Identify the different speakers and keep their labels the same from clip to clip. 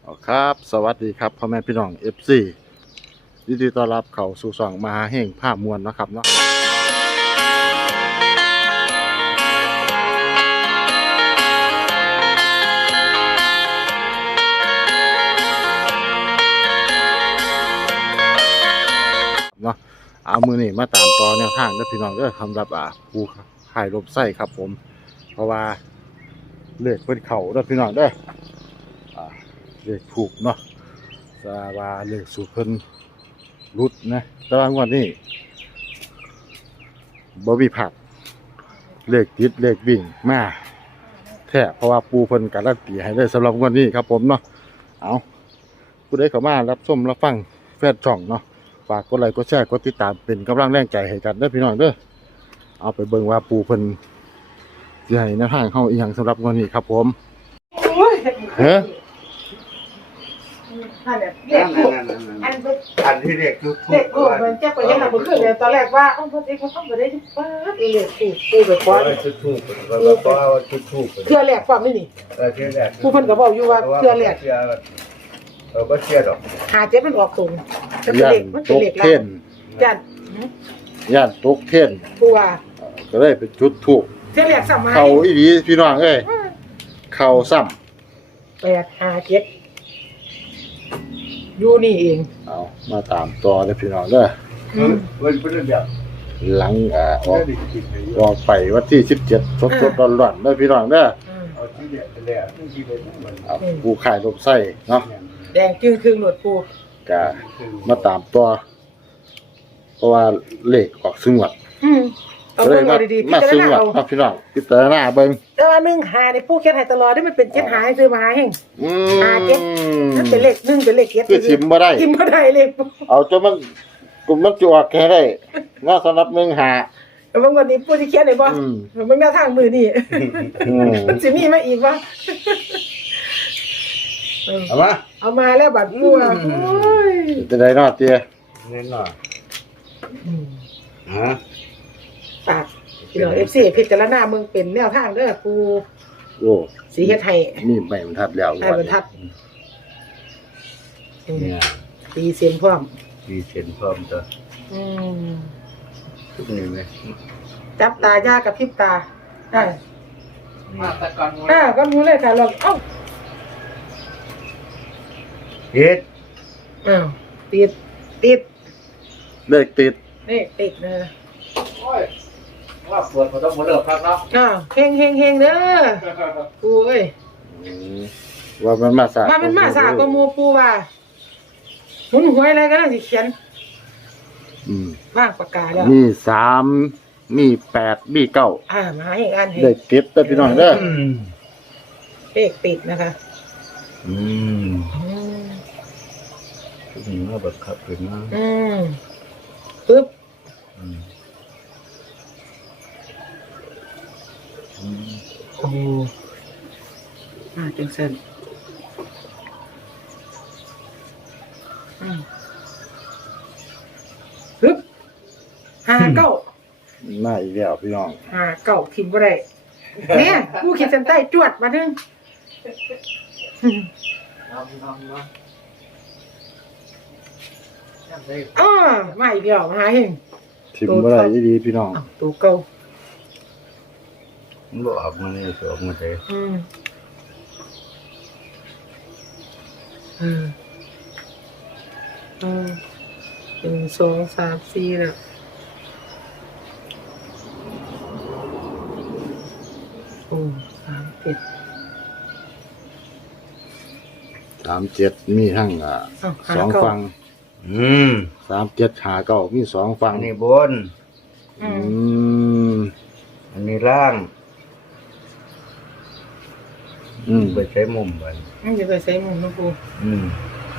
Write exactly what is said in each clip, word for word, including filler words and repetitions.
Speaker 1: อ๋อครับสวัสดีครับพ่อแม่พี่น้อง เอฟ ซี ยินดีต้อนรับเข้าสู่ช่องมหาแห่งภาพมวลเนาะครับเนาะเนาะเอามือนี่มาตามต่อแนวทางเด้อพี่น้องเด้อสำหรับอ่าผู้ขายลมไส้ครับผม เพราะว่าเลขเพิ่นเข้าเด้อพี่น้องเด้ออ่าเลขถูกเนาะสาว่าเลขสูตรเพิ่นรุดนะแต่ว่างวดนี้บ่มีผักเลขติดเลขวิ่งมาแท้เพราะว่าปูเพิ่นการันตีให้ได้สำหรับงวดนี้ครับผมเนาะเอาผู้ใดเข้ามารับชมรับฟังแฟนช่องเนาะฝากกดไลค์กดแชร์กดติดตามเป็นกำลังแรงใจให้กันเด้อพี่น้องเด้อเอาไปเบิ่งว่าปูเพิ่นสิให้แนวทางเฮาอีหยังสำหรับงวดนี้ครับผมเฮ้อ
Speaker 2: นั่นแหละเรียกถูกอันเป็น
Speaker 3: อันที่เรียกทุกทุ
Speaker 2: เด็ก
Speaker 3: ก
Speaker 2: โอ้มันจะไปยังไงมันขึ้นเนี่ยตอนแรกว่าอ้าวพอดีเขาต้องไปได้ที่ป้าเรียกถูกกูไปคว้า
Speaker 3: ทุกทุกแล้วก็ทุกทุก
Speaker 2: เพื่อแหลกความไม่นี่
Speaker 3: เออที่แรก
Speaker 2: ผู้เพิ่นก็บอกอยู่ว่าเพื่อแหลก
Speaker 3: เออก็เชื่อดอก
Speaker 2: หาเจ็บมันออกตรงจะเป็น
Speaker 1: ย่า
Speaker 2: เหล็ก
Speaker 1: น
Speaker 2: มัน
Speaker 1: ต
Speaker 2: เป็น
Speaker 1: ก
Speaker 2: เหล็ก
Speaker 1: เท่น
Speaker 2: จัน
Speaker 1: ย่านตกเท่น
Speaker 2: ผู้ว่า
Speaker 1: ก็เลยเป็นจุดถูก
Speaker 2: เพื่อแหลกสมัย
Speaker 1: เข้าอีหลีพี่น้องเอ้ยเข้าซ้ำ
Speaker 2: แปดหาเจ็ดอยู่นี่เอง
Speaker 1: เอามาตามต่อเด้อพี่น้องเด้อ
Speaker 3: เออมันเป็นแบบ
Speaker 1: หลังอ่าออก
Speaker 3: ได้กินไป
Speaker 1: ออกไปวันที่สิบเจ็ดสดสดร้อนร้อนๆเด้อพี่น้องเด้อ
Speaker 3: เอาที่เรียกไปแล้วที่เป็นเหมือน
Speaker 1: เอาผู้ขายลมไส้เนาะ
Speaker 2: แดงจึงครึ่งหนวดปู
Speaker 1: ก็มาตามต่อเพราะว่าเลขออกซึ่งวัด
Speaker 2: อืมเอา
Speaker 1: ก็เล
Speaker 2: เบิ่
Speaker 1: ย
Speaker 2: ง
Speaker 1: มา
Speaker 2: เอาดีๆพิ
Speaker 1: มา
Speaker 2: จาร
Speaker 1: ซึ่ง
Speaker 2: ณา
Speaker 1: วัด
Speaker 2: เอา
Speaker 1: เนาะพี่น้องพิจารณาเบิ่ง
Speaker 2: แต่ว่าหนึ่งหาในผู้เขียนให้ตลอดได้มันเป็นเจ็ดหาให้ซื้อมาให้
Speaker 1: อื
Speaker 2: หาเจ็ด
Speaker 1: ม
Speaker 2: นั่นเป็นเลขหนึ่งเป็นเลขเจ็ด
Speaker 1: คือชิมบ่ได้
Speaker 2: กินบ่ได้เลขปู
Speaker 1: เอาจนมันกลุ่มมันจะออกแค่ได้เนาะสำหรับหนึ่งหา
Speaker 2: แล้วบางวันนี้ปูที่เขียนได้บ่
Speaker 1: อืม
Speaker 2: บางแนวทางมือนี่
Speaker 1: อืม
Speaker 2: มันสิมีมาอีกวะเออ
Speaker 3: เอามา
Speaker 2: เอามาแล้วบัดปูอ่ะโอ้ย
Speaker 1: จะได้เนาะเตี้ย
Speaker 3: แน่นอน
Speaker 2: อืม
Speaker 3: ฮะ
Speaker 2: ฝากพี่น้อง เอฟ ซี พิจารณาเมืองเป็นแนวทางเด้อปู
Speaker 1: โอ้
Speaker 2: สีเฮ็ดให้
Speaker 1: มีใบบรรทัดแล้ว
Speaker 2: ให้บรรทัดอืม
Speaker 3: เนี่ย
Speaker 2: ตีเสียนพร้อม
Speaker 3: มีเส้นเพิ่มตัว
Speaker 2: อืม
Speaker 3: ทุกนี่ไหม
Speaker 2: จับตายากับพริบตาได้
Speaker 3: มาตะกอน
Speaker 2: อ่าก็รู้เลยค่ะเราเอ้า
Speaker 3: เฮ็ด
Speaker 2: อ้าวติดติด
Speaker 1: เลขติด
Speaker 2: นี่ติดเลย
Speaker 3: โอ้ยว่าปวดพอต้องหมดเลิกพักเนาะ
Speaker 2: อ้าวเฮงเฮงเฮงเด้อปูเอ้ย
Speaker 1: อืมว่ามันมาสาย
Speaker 2: มาเป็นมาสากกว่าหมูปูว่าหมุนหวยอะไรก็ได้สิเขียน
Speaker 1: อืม
Speaker 2: ว่างปากกาแล้ว
Speaker 1: มีสามมีแปดมีเก้า
Speaker 2: อ่ามาอีกอันให้
Speaker 1: เลขติดเด้อพี่น้องเด้อ
Speaker 2: เลขติดนะคะ
Speaker 3: อืม
Speaker 2: อืม
Speaker 3: ทุกนี่มาแบบขับขึ้นมา
Speaker 2: อืมปึ๊บ
Speaker 3: อืม
Speaker 2: โอ้มาจังสันอืมปึ๊บห้าเก้า
Speaker 1: มาอีกแล้วพี่น้อง
Speaker 2: ห้าเก้าทิมก็ได้เนี่ยผู้ขีดเส้นใต้จวดมาดึงอืม
Speaker 3: ทำทำนะ
Speaker 2: อ้ามาอีกแล้วมาหาเฮง
Speaker 1: ทิมบ่ได้ดีๆพี่น้อง
Speaker 2: อ้าวตัวเก่า
Speaker 3: มันบอกออกมาเนี่ยออกมาเลย
Speaker 2: อืมอืมอืมหนึ่งสองสามสี่แล้วโอ้สามเจ็ด
Speaker 1: สามเจ็ดมีทั้งอ่า
Speaker 2: อ้าวหา
Speaker 1: สอง
Speaker 2: เก้า
Speaker 1: ฝั่ง
Speaker 3: อืม
Speaker 1: สามเจ็ดหาเก้ามีสองฝั่
Speaker 3: อั
Speaker 1: ง
Speaker 3: นนี้บน
Speaker 2: อื
Speaker 1: อื
Speaker 2: ม
Speaker 1: ม
Speaker 3: อันนี้ล่าง
Speaker 1: อืม
Speaker 3: ไปใช้มุมบัน
Speaker 2: นี่จะไปใส่หมุนนะปู
Speaker 3: อืม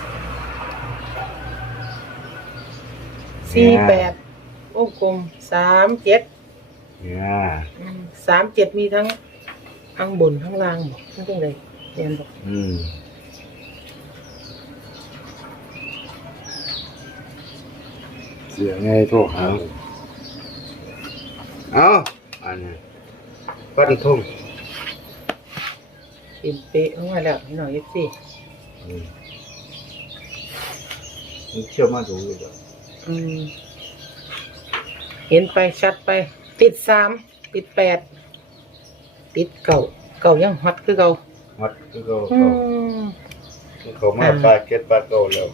Speaker 2: สี่แปดวงกลมสามเจ็ด
Speaker 3: เนี่ย
Speaker 2: อืมสามเจ็ดมีทั้งข้างบนข้างล่างบอกทั้งตรงไหนเรียนบอก
Speaker 3: อืม
Speaker 1: เสียไงโทรหา
Speaker 3: เอาอันนี้ฟันทุ่ง
Speaker 2: เป็นเป๊ะลงมาแล้วพี่หน่อยเอฟซี
Speaker 3: อืมมันเชื่อมาดูเลยก็
Speaker 2: อืมเห็นไปชัดไป ติดสามติดแปดติดเก่าเก่ายังฮอตคือเก่า
Speaker 3: มัดคือเขา
Speaker 2: อื
Speaker 3: เขา
Speaker 2: ม
Speaker 3: เขามาปลาเก็ดปลาเก่าแล้ว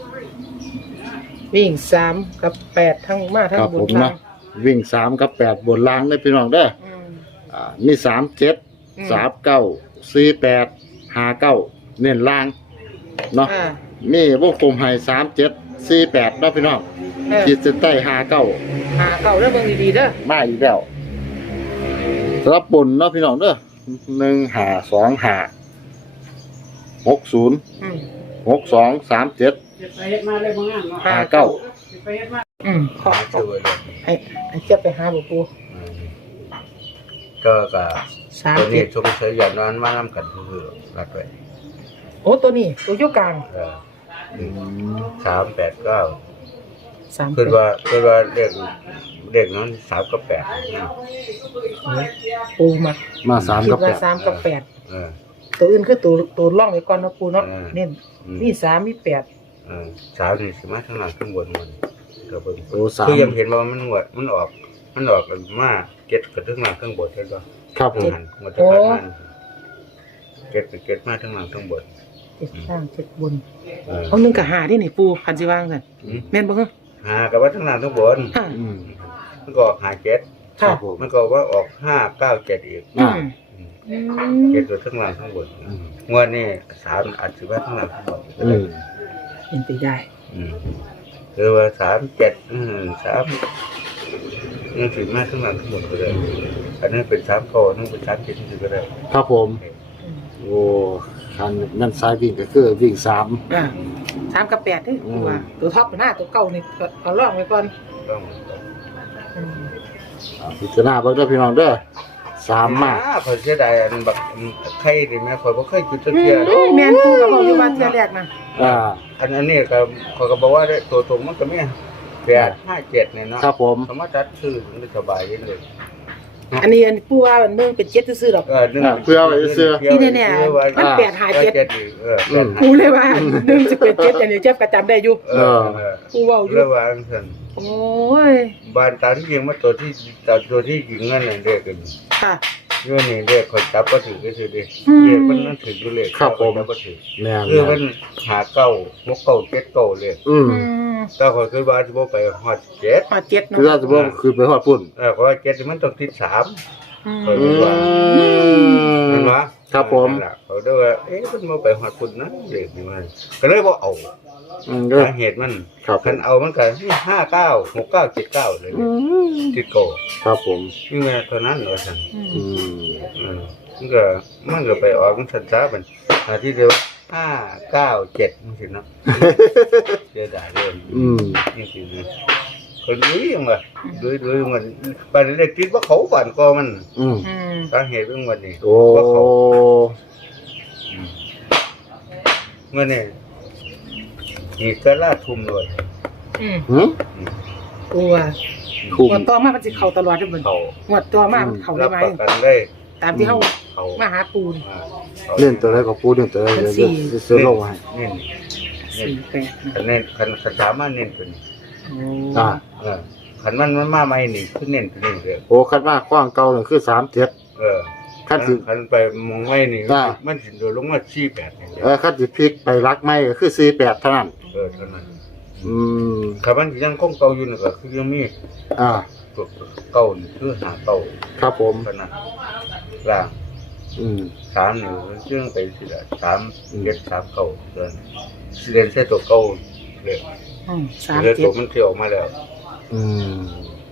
Speaker 2: วิ่งสามกับแปดทั้งมาทั้
Speaker 1: ค
Speaker 2: ง
Speaker 1: รับ
Speaker 2: บ
Speaker 1: ผ
Speaker 2: น
Speaker 1: ม
Speaker 2: ล่า
Speaker 1: เนาะ
Speaker 2: ง
Speaker 1: วิ่งสามกับแปดบนล่างได้พี่น้องเด้อ
Speaker 2: อืม
Speaker 1: อ่ามีสามเจ็ด
Speaker 2: อืม
Speaker 1: สามเก้าสี่แปดห้าเก้าเน้นล่างเนาะ
Speaker 2: อ่า
Speaker 1: มีวงกลมให้สามเจ็ดสี่แปดเนาะพี่น้อง
Speaker 2: เออ
Speaker 1: ขีดเส้นใต้ห้าเก้า
Speaker 2: หาเก่าเรื่องเบิ่งดีๆเด้อ
Speaker 1: มาอีกแล้วสำหรับปุ่นเนาะพี่น้องเด้อหนึ่งหาสองหาหกศูนย์
Speaker 2: อืม
Speaker 1: หกสองสามเจ็ด
Speaker 4: ไปเฮ็ดมาเลยบ่งามเนาะ
Speaker 1: ห้าเก้า
Speaker 4: ไปเฮ็ดมา
Speaker 2: อืมขอ
Speaker 3: หาเจอเลย
Speaker 2: ให้ให้เจ็บไปหาบ่ปู
Speaker 3: อืมก็กับ
Speaker 2: สาม
Speaker 3: ตัวนี้
Speaker 2: เจ็ด
Speaker 3: ชมเชยอย่างนั้นมานํกันคือรัดไว้
Speaker 2: โอ้ตัวนี้ตัวอยู่กลาง
Speaker 3: เอออืมสามแปดเก้า
Speaker 2: สาม
Speaker 3: คือว่าคือว่าเด็กเด็กนั้นสามกับแปดนะ
Speaker 2: ปูมา
Speaker 1: มาสาม
Speaker 2: คิด
Speaker 1: กับแป
Speaker 2: ว่า
Speaker 1: ด
Speaker 2: สามกับแปด
Speaker 3: เออ
Speaker 2: ตัวอื่นคือตัวตัวร่องไว้ก่อนเนาะปูเนาะ
Speaker 3: อืม
Speaker 2: เน้น
Speaker 3: อืม
Speaker 2: มีสามมีแปด
Speaker 3: เออสามนี่สิมาข้างหลังข้างบนมันก็เบิ่ง
Speaker 1: โอ้สาม
Speaker 3: คือยังเห็นว่ามันหวดมันออก มันออกกันมาเก็ดกับทั้งหลังข้างบนใช่ป่ะ
Speaker 1: ครับผม
Speaker 3: หันมันจะพัดมันเก็ดกับเก็ดมาทั้งหลังข้างบน
Speaker 2: เจ็ดข้างเจ็ดบน
Speaker 3: เออ
Speaker 2: เอาหนึงกับหาที่นี่ปูคันสิวางซั่น
Speaker 3: อืม
Speaker 2: แม่นบ่ฮะ
Speaker 3: หากับว่าทั้งหลังข้างบน
Speaker 2: ค่ะ
Speaker 1: อืม
Speaker 3: มันก็ออกหาเก็ด
Speaker 1: ครั
Speaker 2: ค่ะ
Speaker 1: บผม
Speaker 3: มันก็ว่าออกห้าเก้าเจ็ดอีก
Speaker 2: อื
Speaker 1: อ่าม
Speaker 3: อืม
Speaker 2: อื
Speaker 3: เก็ด
Speaker 2: ม
Speaker 3: ตัวทั้งหลังข้างบน
Speaker 1: อืม
Speaker 3: งวดนี้สามอาจจะว่าทั้งหลังข้างบนก็
Speaker 1: อื
Speaker 3: ได้
Speaker 1: ม
Speaker 2: เป็นไปได้
Speaker 3: อืมคือว่าสามเจ็ดอืมสามยังสิมาทั้งหลังทั้งหมดก็ได้อันนั้นเป็นสามโคนั่นเป็นสามเจ็ดนี่ก็ได้
Speaker 1: ครับผม โอ้คันนั่นสายวิ่งก็คือวิ่งสาม
Speaker 2: อ่าสามกับแปดเด้อ
Speaker 1: อืม
Speaker 2: ปูว่าตัวท็อปหน้าตัวเก่านี่ก็เอาร่องไว้ก่อน
Speaker 3: ต้อง
Speaker 2: อืม
Speaker 1: อ่าพิจารณาเบิ่งเด้อพี่น้องเด้อสามมา
Speaker 3: อ่คอยเสียดายอันบักอันไข่นี่แม่คอยบ่เคยจุดตะ
Speaker 2: อื
Speaker 3: เกียบ
Speaker 2: มแม่นปูก็บอกอยู่ว่าเที่ยแรกนะ
Speaker 1: อ่า
Speaker 3: อันอันนี้ก็คอยก็บอกว่าได้ตัวตรงมันก็มีแปดห้าเจ็ดเนี่ยเนาะ
Speaker 1: ครับผม
Speaker 3: สามารถจัดซื้อมันสบายเลย
Speaker 2: อันนี้อันปูว่ามันเมืองเป็นเจ็ดซื่อๆดอก
Speaker 3: เออหนึ่ง
Speaker 1: อ่าเพื่อไว้ซื้อ
Speaker 2: ที่แน่ๆมันแปดหาเจ็ด
Speaker 3: อีกเออแปดหา
Speaker 2: ปูเลยว่าหนึ่งสิเป็นเจ็ดอันนี้เจ็บก็จำได้อยู่
Speaker 3: เออเออ
Speaker 2: ปูเว้าอยู่
Speaker 3: เรื่องว่าอันนั้น
Speaker 2: โอ้ย
Speaker 3: บ้านตาที่จริงมาตัวที่ตัวตัวที่ยิงนั่นน่ะเด็กกัน
Speaker 2: ค่ะ
Speaker 3: โยนี่เด็กคนจับก็ถือก็ถือดิ
Speaker 2: อืม
Speaker 3: เด็กมันนั่นถืออยู่เลย
Speaker 1: ครับผม
Speaker 3: จับก็ถือ
Speaker 1: แม่น
Speaker 3: คือมันหาเก้าหกเก้าเจ็ดเก้าเลย
Speaker 1: อืม
Speaker 2: อืม
Speaker 3: แต่คนคือว่าจะบ่ไปฮอดเจ็ด
Speaker 2: หอดเจ็ดเนาะ
Speaker 1: คือถ้าสมมติว่าคือไปฮอดปุ่น
Speaker 3: เออเพราะว่าเจ็ดนี่มันต้องติดสาม
Speaker 2: อืม
Speaker 3: เอ
Speaker 1: อื
Speaker 3: เห็น
Speaker 1: ม
Speaker 3: ไหม
Speaker 1: ครับผม
Speaker 3: นั่นล่ะเขาเรียกว่าเอ๊ะมันบ่ไปฮอดปุ่นนะเด็กนี่มันก็เลยบ่เอา
Speaker 1: อืมก็
Speaker 3: สาเหตุมัน
Speaker 1: ครับผ
Speaker 3: คัน
Speaker 1: ม
Speaker 3: เอามันก็ห้าเก้าหกเก้าเจ็ดเก้าเลย
Speaker 2: อืม
Speaker 3: ติดโก
Speaker 1: ครับผม
Speaker 3: นี่แม่เท่านั้นเหรอท่าน
Speaker 1: อืม
Speaker 3: เออมันก็มันก็ไปออกมันสันซาเป็นอาที่เดียวห้าเก้าเจ็ดนี่สิเนาะเสียดายเลย
Speaker 1: อืม
Speaker 3: นี่สินะคนนี้ยังไงดูดูมันบ้านเล็กคิดว่าเขาบ้านก็มัน
Speaker 1: อืม
Speaker 2: อืม
Speaker 3: สาเหตุเป็นวันนี้
Speaker 1: โอ้
Speaker 3: ว่าเขาอืมเมื่อนี่มีกระลาทุ่มเลย
Speaker 2: อืม
Speaker 1: หืม
Speaker 2: ปูว่า
Speaker 1: คุม
Speaker 2: งวดต่อมามันสิเข้าตลอดเด้อเบิ่น
Speaker 3: เขา
Speaker 2: งวดต่อมามันเข้าได้
Speaker 3: รับ
Speaker 2: ไหม
Speaker 3: ประกันได้
Speaker 2: ตามที่เฮา
Speaker 3: เขา
Speaker 2: มาหาปูน
Speaker 3: อ่าขา
Speaker 1: เล่นตัวไหนก็พูดเล่นตัวไหน
Speaker 2: เป็น
Speaker 1: เดี๋ยว
Speaker 2: สี่
Speaker 1: จะซื้อลงให้
Speaker 3: เน้นเน้น
Speaker 2: สี่แปดนะ
Speaker 3: คันเน้นคันคันสามารถเน้นตัวนี้
Speaker 2: โอ้
Speaker 1: อ่า
Speaker 3: เออขันมันมันมาใหม่นี่คือเน้นตัวนี้เลย
Speaker 1: โอ้คันมากกว้างเก่าหนึ่งคือสามเจ็ด
Speaker 3: เออ
Speaker 1: คันสิ
Speaker 3: ขันไปมองไว้นี่
Speaker 1: อ่า
Speaker 3: มันสิโดนลงมาสี่แปดนี่
Speaker 1: เออคันสิพลิกไปรักไม่ก็คือสี่แปดเท่านั้น
Speaker 3: เออเท่านั้น
Speaker 1: อืม
Speaker 3: ขันมันยังคงเก่าอยู่นี่ก็คือยังมี
Speaker 1: อ่า
Speaker 3: ตัวเก่านี่คือหาเก่า
Speaker 1: ครับผม
Speaker 3: เท่านั้นล่าง
Speaker 1: อืม
Speaker 3: สามนี่มันเชื่องไปสิละสาม
Speaker 1: อืม
Speaker 3: เจ็ดสามเก่าเดินเรียนใช้ตัวเก่าเลย
Speaker 2: อืมสาม
Speaker 3: เรียน
Speaker 2: เจ็
Speaker 3: ตั
Speaker 2: ด
Speaker 3: วมันเที่ยวออกมาแล้ว
Speaker 1: อืม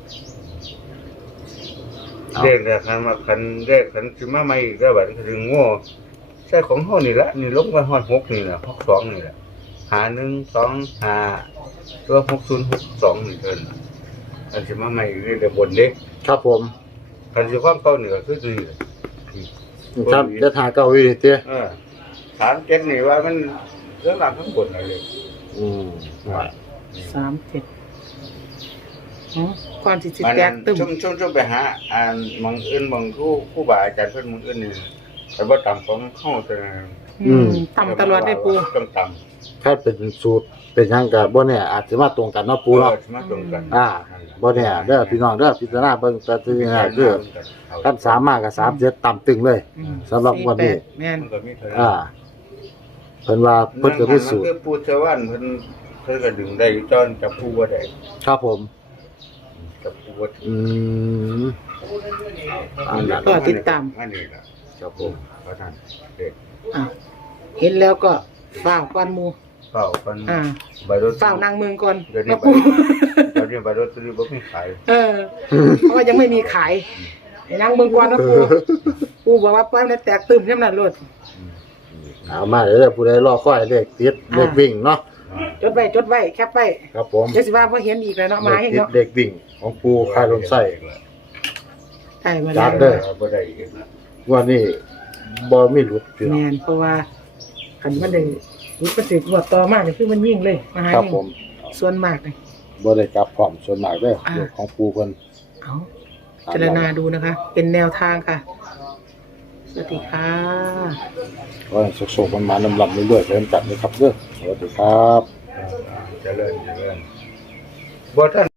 Speaker 1: เอา
Speaker 3: เรียกแต่ขันมาขันเรียกขันสิมาใหม่อีกแล้วบัดนี้ก็ถึงโง่ใช่ของเฮานี่ละนี่ลงมาฮอดหกนี่แหละหกสองนี่แหละ หาหนึ่งสองหาตัวหกศูนย์หกสองหนึ่งเอินอันจะมาใหม่เรื่อยๆบนเด็ก
Speaker 1: ครับผม
Speaker 3: อันจะความเก่าเหนือคือดีเลย
Speaker 1: ครับจะหาเก่าอีกเตี้ย
Speaker 3: เออสามเจ็ดนี่ว่ามันเรื่องราวข้างบนอะไรเลย
Speaker 1: อืมว่า
Speaker 2: สามเจ็ดอ๋อก่อนสิสิ
Speaker 3: มัน
Speaker 2: แตกตึม
Speaker 3: ชุ่มชุ่มชุ่มไปหาอ่านบางอื่นบางคู่คู่บาอาจารย์เพื่อนบางอื่นนี่แต่ว่าต่ำของเข้าแต่
Speaker 2: อืมต่ำตลอดได้ปู
Speaker 3: ต้องต่
Speaker 1: ถ้าเป็นสูตรเป็นหยังก็บ่แน่อาจสิมาตรงกันเนาะ
Speaker 3: ำ
Speaker 1: ปูเนาะ
Speaker 3: ออมาตรงกัน
Speaker 1: อ่าบ่แน่เด้อพี่น้องเด้อพิจารณาเบิ่งแต่ที่นี่คือคันสามมากกับสามเจ็ดต่ำตึงเลย
Speaker 2: อืม
Speaker 1: สำหรับงวันนี้
Speaker 2: สี่แปดแม่น
Speaker 3: มันก็มีเท่านั้น
Speaker 1: อ่าเพิ่นว่าเพิ่นก็มีสูตร
Speaker 3: นั่นคือปูชาวบ้านเพิ่นเพิ่นก็ดึงได้อยู่ตอนจับปูบ่ได้
Speaker 1: ครับผม
Speaker 3: จับปูบ่ได้
Speaker 1: อืมอันนั้น
Speaker 2: ก็ติดตาม
Speaker 3: อันนี้ล่ะ
Speaker 1: ครับผม
Speaker 3: เพราะนั้นเด็ก
Speaker 2: อ่ะเห็นแล้วก็ฝ้าวก้อนหมู
Speaker 3: เฝ้ากัน
Speaker 2: อ่า
Speaker 3: ใบรถ
Speaker 2: ฝ้าวนางเมืองก่อน
Speaker 3: เดี๋ยวนี้
Speaker 2: แล้ว
Speaker 3: ใบ
Speaker 2: ปู
Speaker 3: เดี๋ยวนี้ใบรถซื้อบ่มีขาย
Speaker 2: เออเพราะว่ายังไม่มีขายไอ้นางเมืองก่อนนะปูปูบอกว่าป้าเนี่ยแตกตื่มย่ำนั่นรถ
Speaker 1: เอามาเด้อผู้ใดรอคอยเลขติดเลขวิ่งเนาะ
Speaker 2: จดไว้จดไว้แคปไว้
Speaker 1: ครับผม
Speaker 2: เดี๋ยวสิว่าพอเห็นอีกแล้วเนาะมาให้
Speaker 1: เลขติด
Speaker 2: เนาะ
Speaker 1: เลขวิ่งของปูคายลมไส้
Speaker 2: ใช่มา
Speaker 1: จั
Speaker 2: แล้ว
Speaker 1: ดเด้อ
Speaker 3: บ่ได้อีกนะ
Speaker 1: งวันนี้บ่มีหลุดพี่น้
Speaker 2: แม
Speaker 1: อง
Speaker 2: นเพราะว่าคันมันได้รู้ประสิทธิ์ว่าต่อมากนี่คือมันยิ่งเลยมาให้
Speaker 1: ครับผม
Speaker 2: ส่วนมากเลย
Speaker 1: บ่ได้กลับพร้อมส่วนมากเด้อ
Speaker 2: อ่า
Speaker 1: เรื่องของปูเพิ่น
Speaker 2: เอาพิจารณาดูนะคะ เป็นแนวทางค่ะ สวัสดีค่ะ
Speaker 1: ก็ให้สุกๆมันมาลำลำเรื่อยๆเริ่มจัดเลยครับเด้อสวัสดีครับ
Speaker 3: เจริญเจริญบ่ทัน